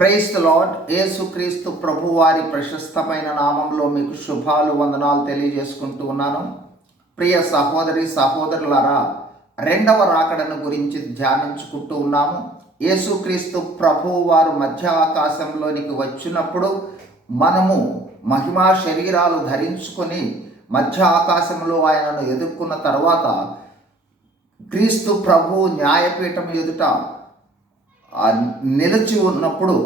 Price lord యేసుక్రీస్తు ప్రభు వారి ప్రశస్తమైన నామంలో మీకు శుభాలు వందనాలు తెలియజేసుకుంటూ ఉన్నాను. ప్రియ సహోదరి సహోదరులారా రెండవ రాకడను గురించి ధ్యానించుకుంటూ ఉన్నాము. యేసుక్రీస్తు ప్రభు వారు మధ్య ఆకాశంలోనికి వచ్చినప్పుడు మనము మహిమా శరీరాలు ధరించుకొని మధ్య ఆకాశంలో ఆయనను ఎదుర్కొన్న తర్వాత క్రీస్తు ప్రభు న్యాయపీఠం ఎదుట నిలిచి ఉన్నప్పుడు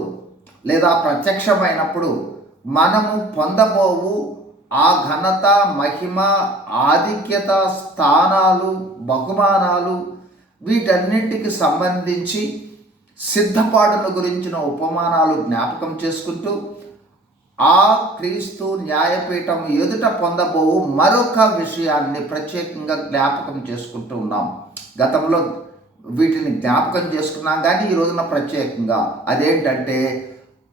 లేదా ప్రత్యక్షమైనప్పుడు మనము పొందబోవు ఆ ఘనత మహిమ ఆధిక్యత స్థానాలు బహుమానాలు వీటన్నింటికి సంబంధించి సిద్ధపాటుల గురించిన ఉపమానాలు జ్ఞాపకం చేసుకుంటూ ఆ క్రీస్తు న్యాయపీఠం ఎదుట పొందబోవు మరొక విషయాన్ని ప్రత్యేకంగా జ్ఞాపకం చేసుకుంటూ ఉన్నాం. గతంలో వీటిని జ్ఞాపకం చేసుకున్నాం కానీ ఈ రోజున ప్రత్యేకంగా అదేంటంటే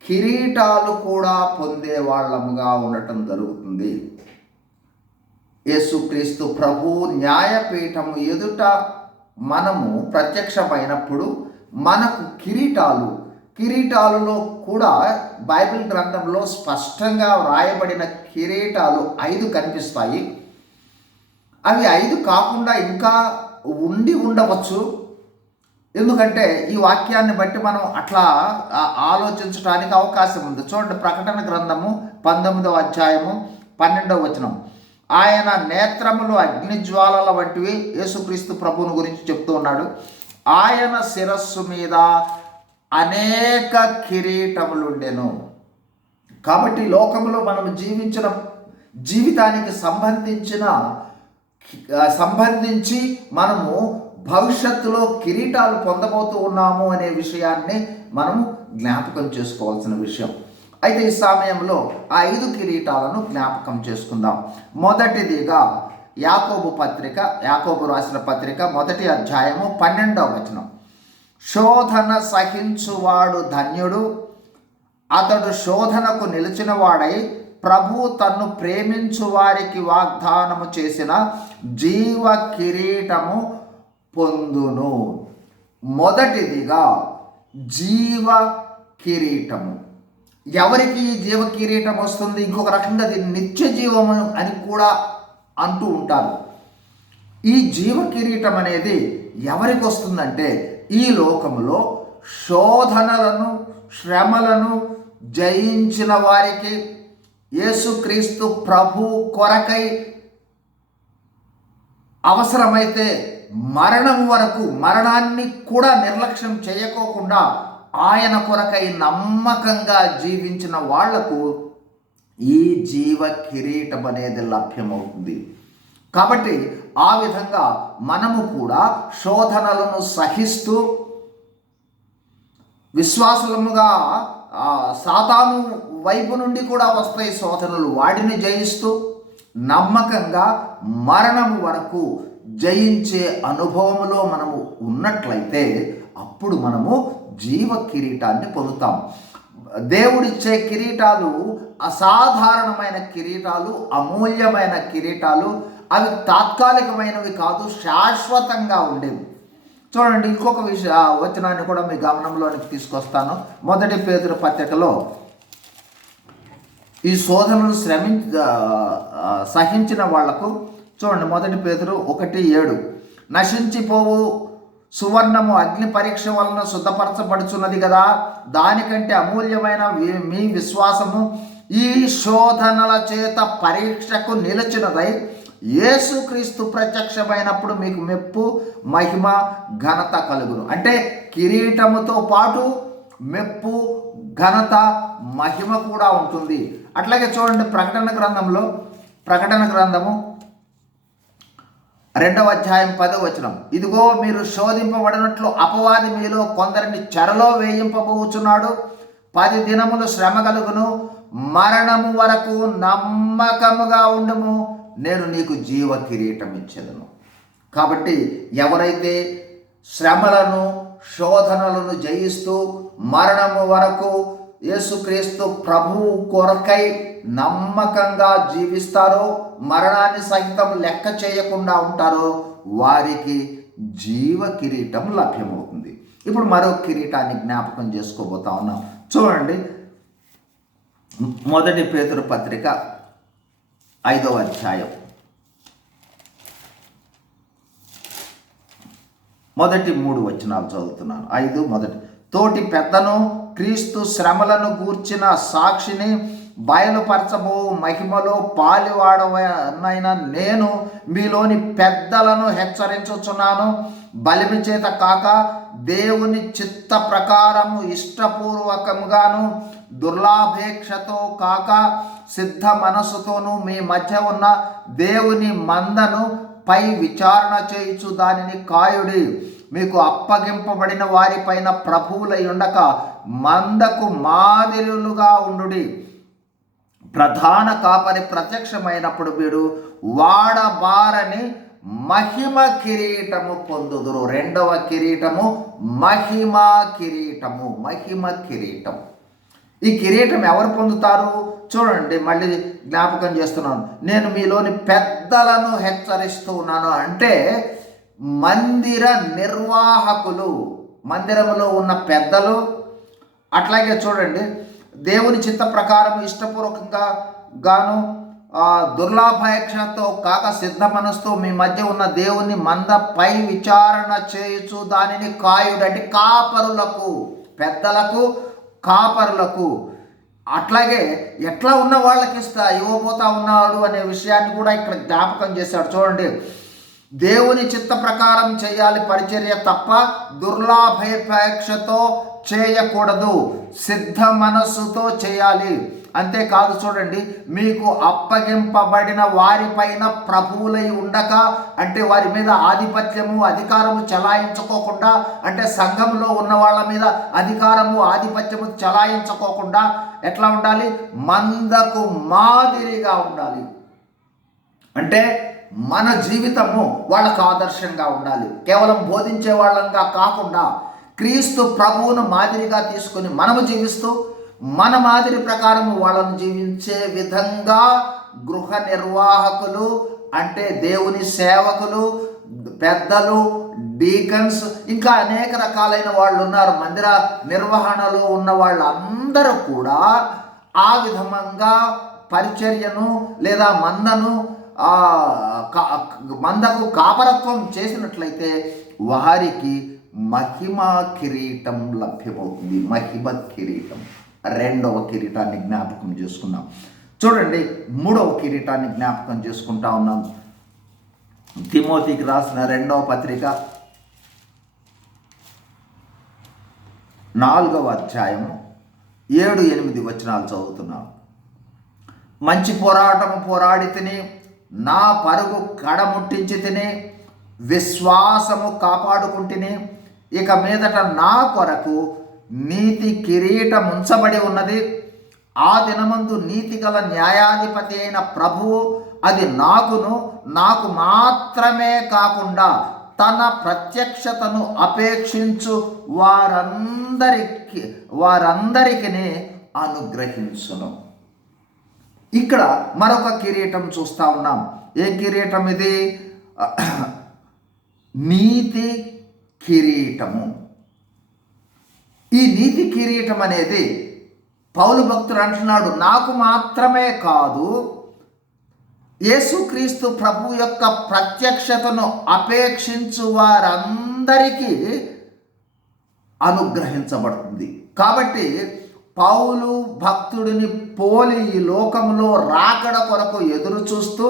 కిరీటాలు కూడా పొందే వాళ్ళముగా ఉండటం జరుగుతుంది. యేసుక్రీస్తు ప్రభు న్యాయపీఠము ఎదుట మనము ప్రత్యక్షమైనప్పుడు మనకు కిరీటాలు కిరీటాలలో కూడా బైబిల్ గ్రంథంలో స్పష్టంగా వ్రాయబడిన కిరీటాలు ఐదు కనిపిస్తాయి. అవి ఐదు కాకుండా ఇంకా ఉండి ఉండవచ్చు. ఎందుకంటే ఈ వాక్యాన్ని బట్టి మనం అట్లా ఆలోచించడానికి అవకాశం ఉంది. చూడండి ప్రకటన గ్రంథము పంతొమ్మిదవ అధ్యాయము పన్నెండవ వచనం. ఆయన నేత్రములు అగ్నిజ్వాలల వంటివి యేసుక్రీస్తు ప్రభువుని గురించి చెప్తూ ఉన్నాడు. ఆయన శిరస్సు మీద అనేక కిరీటములు ఉండెను కాబట్టి లోకంలో మనం జీవించిన జీవితానికి సంబంధించిన సంబంధించి మనము భవిష్యత్తులో కిరీటాలు పొందబోతూ ఉన్నాము అనే విషయాన్ని మనము జ్ఞాపకం చేసుకోవాల్సిన విషయం. అయితే ఈ సమయంలో ఆ ఐదు కిరీటాలను జ్ఞాపకం చేసుకుందాం. మొదటిదిగా యాకోబు పత్రిక యాకోబు రాసిన పత్రిక మొదటి అధ్యాయము పన్నెండవ వచనం. శోధన సహించువాడు ధన్యుడు అతడు శోధనకు నిలిచిన వాడై ప్రభు తన్ను ప్రేమించు వారికి వాగ్దానము చేసిన జీవ కిరీటము పొందును. మొదటిదిగా జీవ కిరీటము. ఎవరికి జీవ కిరీటం వస్తుంది? ఇంకొక రకంగా దీన్ని నిత్య జీవము అని కూడా అంటూ ఉంటారు. ఈ జీవ కిరీటం అనేది ఎవరికి వస్తుందంటే ఈ లోకంలో శోధనలను శ్రమలను జయించిన వారికి యేసుక్రీస్తు ప్రభు కొరకై అవసరమైతే మరణం వరకు మరణాన్ని కూడా నిర్లక్ష్యం చేయకోకుండా ఆయన కొరకై నమ్మకంగా జీవించిన వాళ్ళకు ఈ జీవ కిరీటం అనేది లభ్యమవుతుంది. కాబట్టి ఆ విధంగా మనము కూడా శోధనలను సహిస్తూ విశ్వాసులముగా సాతాను వైపు నుండి కూడా వస్తాయి శోధనలు. వాటిని జయిస్తూ నమ్మకంగా మరణం వరకు జయించే అనుభవంలో మనము ఉన్నట్లయితే అప్పుడు మనము జీవ కిరీటాన్ని పొందుతాం. దేవుడిచ్చే కిరీటాలు అసాధారణమైన కిరీటాలు అమూల్యమైన కిరీటాలు అవి తాత్కాలికమైనవి కాదు శాశ్వతంగా ఉండేవి. చూడండి ఇంకొక విషయ వచనాన్ని కూడా మీ గమనంలోనికి తీసుకొస్తాను. మొదటి పేదల పత్రికలో ఈ శోధనలు శ్రమించ సహించిన వాళ్ళకు చూడండి మొదటి పేదరు ఒకటి ఏడు. నశించిపోవు సువర్ణము అగ్ని పరీక్ష వలన శుద్ధపరచబడుచున్నది కదా. దానికంటే అమూల్యమైన మీ విశ్వాసము ఈ శోధనల చేత పరీక్షకు నిలిచినదై యేసుక్రీస్తు ప్రత్యక్షమైనప్పుడు మీకు మెప్పు మహిమ ఘనత కలుగును. అంటే కిరీటముతో పాటు మెప్పు ఘనత మహిమ కూడా ఉంటుంది. అట్లాగే చూడండి ప్రకటన గ్రంథంలో ప్రకటన గ్రంథము రెండవ అధ్యాయం పదో వచనం. ఇదిగో మీరు శోధింపబడినట్లు అపవాది మీలో కొందరిని చెరలో వేయింపబోచున్నాడు. పది దినములు శ్రమ కలుగును. మరణము వరకు నమ్మకముగా ఉండము. నేను నీకు జీవ కిరీటం ఇచ్చేదను కాబట్టి ఎవరైతే శ్రమలను శోధనలను జయిస్తూ మరణము వరకు యేసుక్రీస్తు ప్రభువు కొరకై నమ్మకంగా జీవిస్తారో మరణాన్ని సహితం లెక్క చేయకుండా ఉంటారో వారికి జీవ కిరీటం లభ్యమవుతుంది. ఇప్పుడు మరో కిరీటాన్ని జ్ఞాపకం చేసుకోబోతా ఉన్నాం. చూడండి. మొదటి పేతురు పత్రిక ఐదవ అధ్యాయం. మొదటి మూడు వచనాలు చదువుతున్నాను. ఐదు మొదటి. తోటి పెద్దను క్రీస్తు శ్రమలను గూర్చిన సాక్షిని బయలుపరచబో మహిమలో పాలివాడనైన నేను మీలోని పెద్దలను హెచ్చరించుచున్నాను. బలిమి చేత కాక దేవుని చిత్త ప్రకారము ఇష్టపూర్వకంగాను దుర్లాభేక్షతో కాక సిద్ధ మనస్సుతోనూ మీ మధ్య ఉన్న దేవుని మందను పై విచారణ చేయుచు దానిని కాయుడి. మీకు అప్పగింపబడిన వారిపైన ప్రభువులై ఉండక మందకు మాదిరులుగా ఉండుడి. ప్రధాన కాపరి ప్రత్యక్షమైనప్పుడు వీడు వాడబారని మహిమ కిరీటము పొందుదురు. రెండవ కిరీటము మహిమ కిరీటము మహిమ కిరీటం ఈ కిరీటం ఎవరు పొందుతారు? చూడండి మళ్ళీ జ్ఞాపకం చేస్తున్నాను. నేను మీలోని పెద్దలను హెచ్చరిస్తూ ఉన్నాను. అంటే మందిర నిర్వాహకులు మందిరంలో ఉన్న పెద్దలు అట్లాగే చూడండి దేవుని చిత్త ప్రకారం ఇష్టపూర్వకంగా గాను ఆ, దుర్లాభాయక్షతో కాక సిద్ధ మనస్తో మీ మధ్య ఉన్న దేవుని మంద పై విచారణ చేయుచు దానిని కాయుడు అంటే కాపరులకు పెద్దలకు కాపరులకు. అట్లాగే ఎట్లా ఉన్న వాళ్ళకి ఇస్తా ఇవ్వబోతా ఉన్నాడు అనే విషయాన్ని కూడా ఇక్కడ జ్ఞాపకం చేశాడు. చూడండి దేవుని చిత్త ప్రకారం చేయాలి పరిచర్య తప్ప దుర్లాభేపేక్షతో చేయకూడదు. సిద్ధ మనస్సుతో చేయాలి. అంతేకాదు చూడండి మీకు అప్పగింపబడిన వారిపైన ప్రభువులై ఉండక అంటే వారి మీద ఆధిపత్యము అధికారము చలాయించుకోకుండా అంటే సంఘంలో ఉన్న వాళ్ళ మీద అధికారము ఆధిపత్యము చలాయించుకోకుండా ఎట్లా ఉండాలి? మందకు మాదిరిగా ఉండాలి. అంటే మన జీవితము వాళ్ళకు ఆదర్శంగా ఉండాలి. కేవలం బోధించే వాళ్ళంగా కాకుండా క్రీస్తు ప్రభువును మాదిరిగా తీసుకొని మనము జీవిస్తూ మన మాదిరి ప్రకారం వాళ్ళను జీవించే విధంగా గృహ నిర్వాహకులు అంటే దేవుని సేవకులు పెద్దలు డీకన్స్ ఇంకా అనేక రకాలైన వాళ్ళు ఉన్నారు. మందిర నిర్వహణలో ఉన్న వాళ్ళందరూ కూడా ఆ విధంగా పరిచర్యను లేదా మందను మందకు కాపరత్వం చేసినట్లయితే వారికి మహిమ కిరీటం లభ్యమవుతుంది. మహిమ కిరీటం. రెండవ కిరీటాన్ని జ్ఞాపకం చేసుకున్నాం చూడండి మూడవ కిరీటాన్ని జ్ఞాపకం చేసుకుంటా ఉన్నాం. తిమోతికి రాసిన రెండవ పత్రిక నాలుగవ అధ్యాయము ఏడు ఎనిమిది వచనాలు చదువుతున్నాం. మంచి పోరాటము పోరాడి తిని నా పరుగు కడముట్టించి తిని విశ్వాసము కాపాడుకుంటుని ఇక మీదట నా కొరకు నీతి కిరీటం ఉంచబడి ఉన్నది. ఆ దినమందు నీతి గల న్యాయాధిపతి అయిన ప్రభువు అది నాకును నాకు మాత్రమే కాకుండా తన ప్రత్యక్షతను అపేక్షించు వారందరికి వారందరికీ అనుగ్రహించును. ఇక్కడ మరొక కిరీటం చూస్తా ఉన్నాం. ఏ కిరీటం ఇది? నీతి కిరీటము. ఈ నీతి కిరీటం అనేది పౌలు భక్తుడు అంటున్నాడు నాకు మాత్రమే కాదు యేసుక్రీస్తు ప్రభు యొక్క ప్రత్యక్షతను అపేక్షించు వారందరికీ అనుగ్రహించబడుతుంది. కాబట్టి పౌలు భక్తుడిని పోలి ఈ లోకంలో రాకడ కొరకు ఎదురు చూస్తూ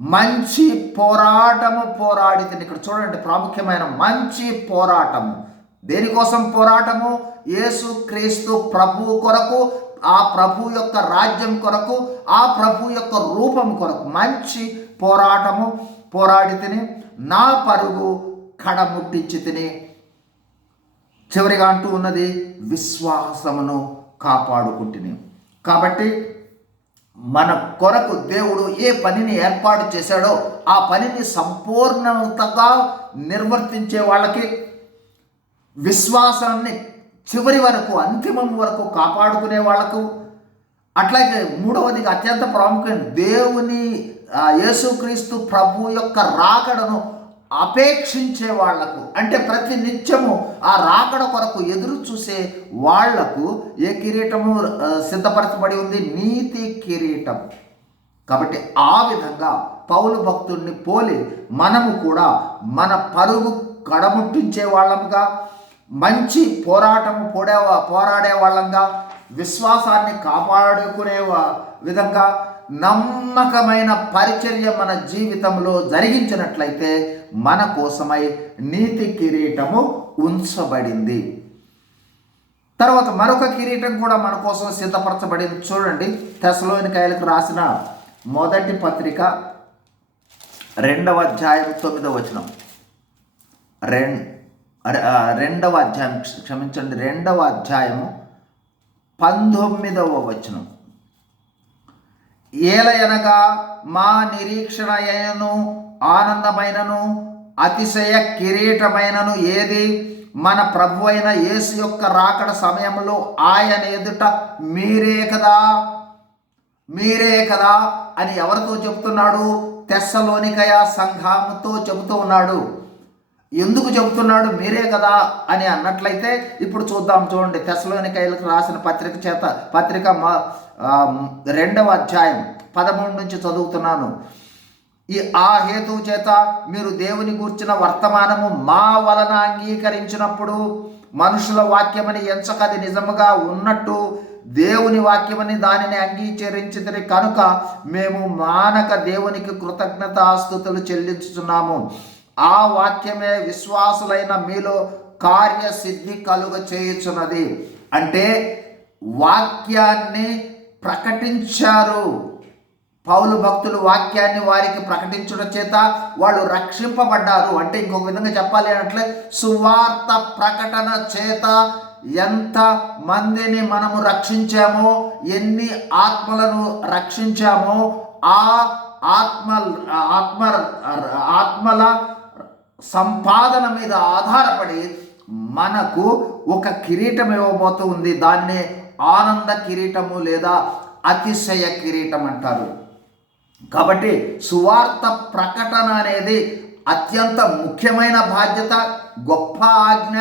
మంచి పోరాటము పోరాడితే ఇక్కడ చూడండి ప్రాముఖ్యమైన మంచి పోరాటము. దేనికోసం పోరాటము? యేసు క్రీస్తు ప్రభు కొరకు ఆ ప్రభు యొక్క రాజ్యం కొరకు ఆ ప్రభు యొక్క రూపం కొరకు మంచి పోరాటము. పోరాడి తిని నా పరుగు కడముట్టించి తిని చివరిగా అంటూ ఉన్నది విశ్వాసమును కాపాడుకుంటుని. కాబట్టి మన కొరకు దేవుడు ఏ పనిని ఏర్పాటు చేశాడో ఆ పనిని సంపూర్ణతగా నిర్వర్తించే వాళ్ళకి విశ్వాసాన్ని చివరి వరకు అంతిమం వరకు కాపాడుకునే వాళ్ళకు అట్లాగే మూడవదిగా అత్యంత ప్రాముఖ్యం దేవుని యేసుక్రీస్తు ప్రభు యొక్క రాకడను అపేక్షించే వాళ్ళకు అంటే ప్రతి నిత్యము ఆ రాకడ కొరకు ఎదురు చూసే వాళ్ళకు ఏ కిరీటము సిద్ధపరచబడి ఉంది? నీతి కిరీటం. కాబట్టి ఆ విధంగా పౌలు భక్తుడిని పోలి మనము కూడా మన పరుగు కడముట్టించే వాళ్ళముగా మంచి పోరాటం పోడే పోరాడే వాళ్ళంగా విశ్వాసాన్ని కాపాడుకునే విధంగా నమ్మకమైన పరిచర్య మన జీవితంలో జరిగించినట్లయితే మన కోసమై నీతి కిరీటము ఉంచబడింది. తర్వాత మరొక కిరీటం కూడా మన కోసం సిద్ధపరచబడింది. చూడండి తెసలోనికాయలకు రాసిన మొదటి పత్రిక రెండవ అధ్యాయం తొమ్మిదవ వచనం. రెండు రెండవ అధ్యాయం క్షమించండి రెండవ అధ్యాయము పంతొమ్మిదవ వచనం. ఏలయనగా మా నిరీక్షణ ఆనందమైనను అతిశయ కిరీటమైనను ఏది? మన ప్రభు అయిన యేసు యొక్క రాకడ సమయంలో ఆయన ఎదుట మీరే కదా? మీరే కదా అని ఎవరితో చెప్తున్నాడు తెస్సలోనికయ సంఘముతో చెబుతూ ఉన్నాడు. ఎందుకు చెబుతున్నాడు? మీరే కదా అని అన్నట్లయితే ఇప్పుడు చూద్దాం చూడండి. తెసలోనికైలకు రాసిన పత్రిక చేత పత్రిక మా రెండవ అధ్యాయం పదమూడు నుంచి చదువుతున్నాను. ఈ ఆ హేతువు చేత మీరు దేవుని గూర్చిన వర్తమానము మా వలన అంగీకరించినప్పుడు మనుషుల వాక్యమని ఎంచకది నిజముగా ఉన్నట్టు దేవుని వాక్యమని దానిని అంగీకరించింది కనుక మేము మానక దేవునికి కృతజ్ఞతాస్తుతులు చెల్లించుతున్నాము ఆ వాక్యమే విశ్వాసులైన మీలో కార్యసిద్ధి కలుగ చేయుచున్నది. అంటే వాక్యాన్ని ప్రకటించారు. పౌలు భక్తులు వాక్యాన్ని వారికి ప్రకటించడం చేత వాళ్ళు రక్షింపబడ్డారు. అంటే ఇంకొక విధంగా చెప్పాలి అంటే సువార్త ప్రకటన చేత ఎంత మందిని మనము రక్షించామో ఎన్ని ఆత్మలను రక్షించామో ఆ ఆత్మ ఆత్మ ఆత్మల సంపాదన మీద ఆధారపడి మనకు ఒక కిరీటం ఇవ్వబోతూ ఉంది. దాన్నే ఆనంద కిరీటము లేదా అతిశయ కిరీటం అంటారు. కాబట్టి సువార్త ప్రకటన అనేది అత్యంత ముఖ్యమైన బాధ్యత గొప్ప ఆజ్ఞ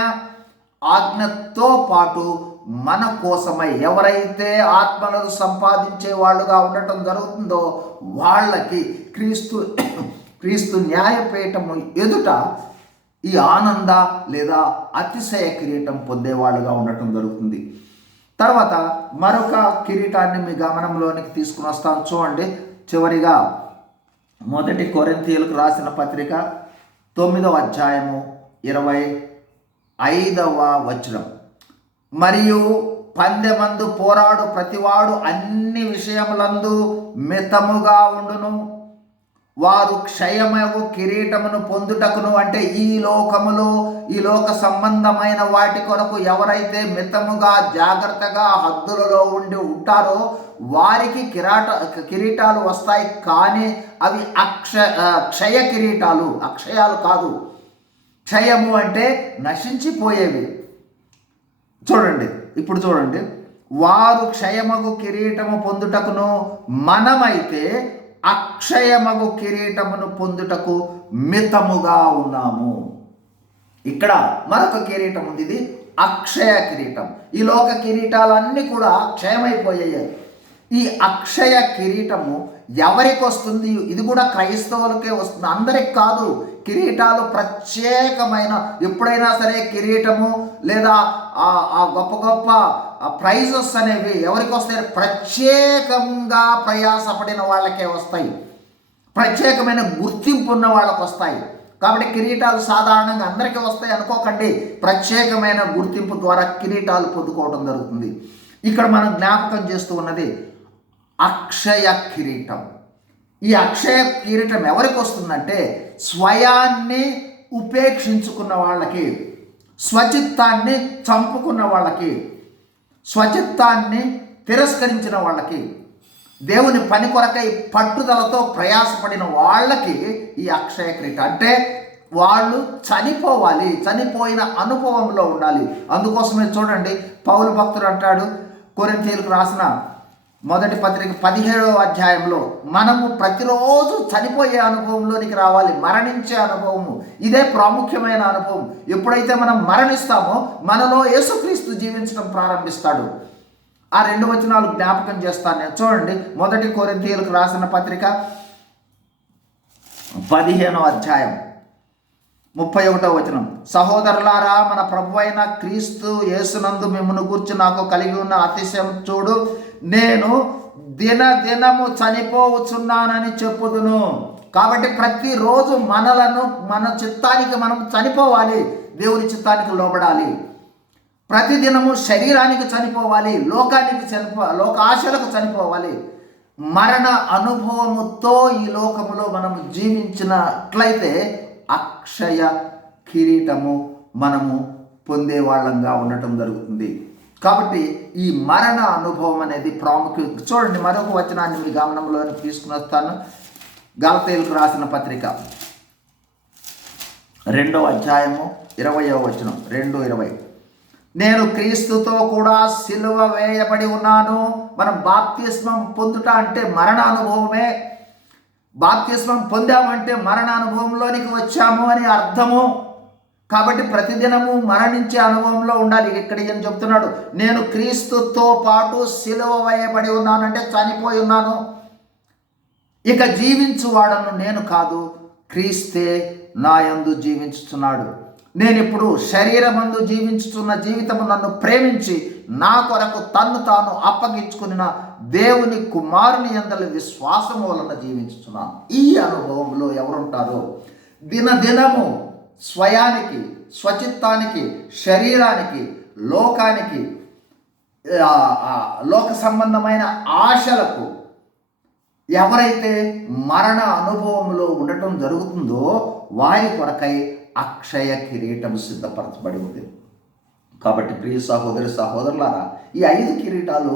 ఆజ్ఞతో పాటు మన కోసమై ఎవరైతే ఆత్మలను సంపాదించే వాళ్ళుగా ఉండటం జరుగుతుందో వాళ్ళకి క్రీస్తు క్రీస్తు న్యాయపీఠము ఎదుట ఈ ఆనంద లేదా అతిశయ కిరీటం పొందేవాళ్ళుగా ఉండటం జరుగుతుంది. తర్వాత మరొక కిరీటాన్ని మీ గమనంలోనికి తీసుకుని వస్తాను. చూడండి చివరిగా మొదటి కొరింథీయులకు రాసిన పత్రిక తొమ్మిదవ అధ్యాయము ఇరవై ఐదవ వచనం. మరియు పందెమందు పోరాడు ప్రతివాడు అన్ని విషయములందు మితముగా ఉండును. వారు క్షయమగు కిరీటమును పొందుటకును అంటే ఈ లోకములో ఈ లోక సంబంధమైన వాటి కొరకు ఎవరైతే మితముగా జాగ్రత్తగా హద్దులలో ఉండి ఉంటారో వారికి కిరాట కిరీటాలు వస్తాయి. కానీ అవి అక్ష క్షయ కిరీటాలు అక్షయాలు కాదు. క్షయము అంటే నశించిపోయేవి. చూడండి ఇప్పుడు చూడండి. వారు క్షయమగు కిరీటము పొందుటకును మనమైతే అక్షయమగు కిరీటమును పొందుటకు మితముగా ఉన్నాము. ఇక్కడ మరొక కిరీటం ఉంది ఇది అక్షయ కిరీటం. ఈ లోక కిరీటాలన్నీ కూడా క్షయమైపోయాయి. ఈ అక్షయ కిరీటము ఎవరికి వస్తుంది? ఇది కూడా క్రైస్తవులకే వస్తుంది. అందరికి కాదు కిరీటాలు ప్రత్యేకమైన ఎప్పుడైనా సరే కిరీటము లేదా ఆ గొప్ప గొప్ప ప్రైజెస్ అనేవి ఎవరికి వస్తాయి? ప్రత్యేకంగా ప్రయాసపడిన వాళ్ళకే వస్తాయి. ప్రత్యేకమైన గుర్తింపు ఉన్న వాళ్ళకు వస్తాయి. కాబట్టి కిరీటాలు సాధారణంగా అందరికీ వస్తాయి అనుకోకండి. ప్రత్యేకమైన గుర్తింపు ద్వారా కిరీటాలు పొందుకోవడం జరుగుతుంది. ఇక్కడ మనం జ్ఞాపకం చేస్తూ ఉన్నది అక్షయ కిరీటం. ఈ అక్షయ కిరీటం ఎవరికి వస్తుందంటే స్వయాన్ని ఉపేక్షించుకున్న వాళ్ళకి స్వచిత్తాన్ని చంపుకున్న వాళ్ళకి స్వచిత్తాన్ని తిరస్కరించిన వాళ్ళకి దేవుని పని కొరకై పట్టుదలతో ప్రయాసపడిన వాళ్ళకి ఈ అక్షయ కిరీటం. అంటే వాళ్ళు చనిపోవాలి చనిపోయిన అనుభవంలో ఉండాలి. అందుకోసమే చూడండి పౌలు భక్తుడు అంటాడు కొరింతీలకు రాసిన మొదటి పత్రిక పదిహేడవ అధ్యాయంలో మనము ప్రతిరోజు చనిపోయే అనుభవంలోనికి రావాలి మరణించే అనుభవము. ఇదే ప్రాముఖ్యమైన అనుభవం. ఎప్పుడైతే మనం మరణిస్తామో మనలో యేసుక్రీస్తు జీవించడం ప్రారంభిస్తాడు. ఆ రెండు వచనాలు జ్ఞాపకం చేస్తాను. నేను చూడండి మొదటి కొరింథీయులకు రాసిన పత్రిక పదిహేనవ అధ్యాయం ముప్పై ఒకటో వచనం. సహోదరులారా మన ప్రభు అయిన క్రీస్తు యేసునందు మిమ్మల్ని గూర్చి నాకు కలిగి ఉన్న అతిశయం చూడు నేను దిన దినము చనిపోవచ్చున్నానని చెప్పుదును. కాబట్టి ప్రతిరోజు మనలను మన చిత్తానికి మనం చనిపోవాలి దేవుని చిత్తానికి లోబడాలి. ప్రతిదినము శరీరానికి చనిపోవాలి లోకానికి చనిపో లోక ఆశలకు చనిపోవాలి. మరణ అనుభవముతో ఈ లోకములో మనము జీవించినట్లయితే అక్షయ కిరీటము మనము పొందేవాళ్ళంగా ఉండటం జరుగుతుంది. కాబట్టి ఈ మరణ అనుభవం అనేది ప్రాముఖ్యత చూడండి మరొక వచనాన్ని మీ గమనంలోకి తీసుకుని వస్తాను. గలతేలకు రాసిన పత్రిక. రెండవ అధ్యాయము ఇరవయో వచనం. రెండు ఇరవై. నేను క్రీస్తుతో కూడా సిలువ వేయబడి ఉన్నాను. మనం బాప్తిస్మం పొందుట అంటే మరణ అనుభవమే బాప్తిస్మం పొందామంటే మరణ అనుభవంలోనికి వచ్చాము అని అర్థము. కాబట్టి ప్రతిదినము మరణించే అనుభవంలో ఉండాలి. ఇక్కడ ఏం చెప్తున్నాడు? నేను క్రీస్తుతో పాటు సిలువ వేయబడి ఉన్నానంటే చనిపోయి ఉన్నాను. ఇక జీవించువాడను నేను కాదు. క్రీస్తే నా యందు జీవించుతున్నాడు నేను ఇప్పుడు శరీరమందు జీవించుతున్న జీవితము నన్ను ప్రేమించి నా కొరకు తన్ను తాను అప్పగించుకున్న దేవుని కుమారుని అందరి విశ్వాసం వలన జీవించుతున్నాను. ఈ అనుభవంలో ఎవరుంటారో? దినదినము స్వయానికి స్వచిత్తానికి శరీరానికి లోకానికి లోక సంబంధమైన ఆశలకు ఎవరైతే మరణ అనుభవంలో ఉండటం జరుగుతుందో వారి కొరకై అక్షయ కిరీటం సిద్ధపరచబడి ఉంది. కాబట్టి ప్రియ సహోదరి సహోదరులారా ఈ ఐదు కిరీటాలు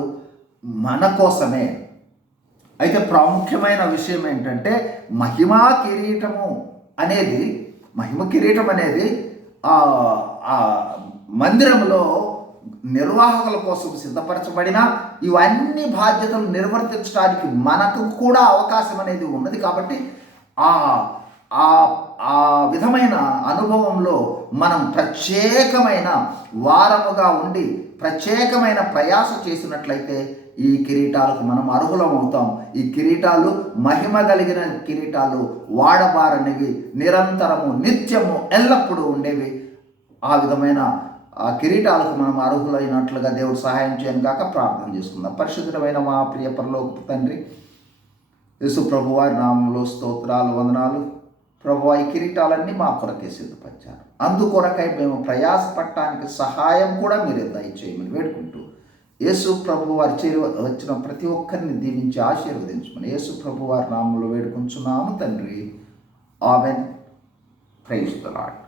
మన కోసమే. అయితే ప్రాముఖ్యమైన విషయం ఏంటంటే మహిమా కిరీటము అనేది మహిమ కిరీటం అనేది ఆ మందిరంలో నిర్వాహకుల కోసం సిద్ధపరచబడిన ఇవన్నీ బాధ్యతలు నిర్వర్తించడానికి మనకు కూడా అవకాశం అనేది ఉన్నది కాబట్టి ఆ ఆ ఆ విధమైన అనుభవంలో మనం ప్రత్యేకమైన వారముగా ఉండి ప్రత్యేకమైన ప్రయాస చేసినట్లయితే ఈ కిరీటాలకు మనం అర్హులం అవుతాం. ఈ కిరీటాలు మహిమ కలిగిన కిరీటాలు వాడబారనివి నిరంతరము నిత్యము ఎల్లప్పుడూ ఉండేవి. ఆ విధమైన ఆ కిరీటాలకు మనం అర్హులైనట్లుగా దేవుడు సహాయం చేయను కాక ప్రార్థన చేసుకుందాం. పరిశుద్ధమైన మా ప్రియ పరలోక తండ్రి యేసు ప్రభువారి నామంలో స్తోత్రాలు వందనాలు. ప్రభు ఈ కిరీటాలన్నీ మా కొరకే సిద్ధపరిచారు. అందుకొరకై మేము ప్రయాసపడటానికి సహాయం కూడా మీరే దయచేయమని వేడుకుంటూ యేసు ప్రభు వారి చేరి వచ్చిన ప్రతి ఒక్కరిని దీవించి ఆశీర్వదించమని యేసు ప్రభు వారి నామంలో వేడుకుంటున్నాము తండ్రి. ఆమెన్. Praise the lord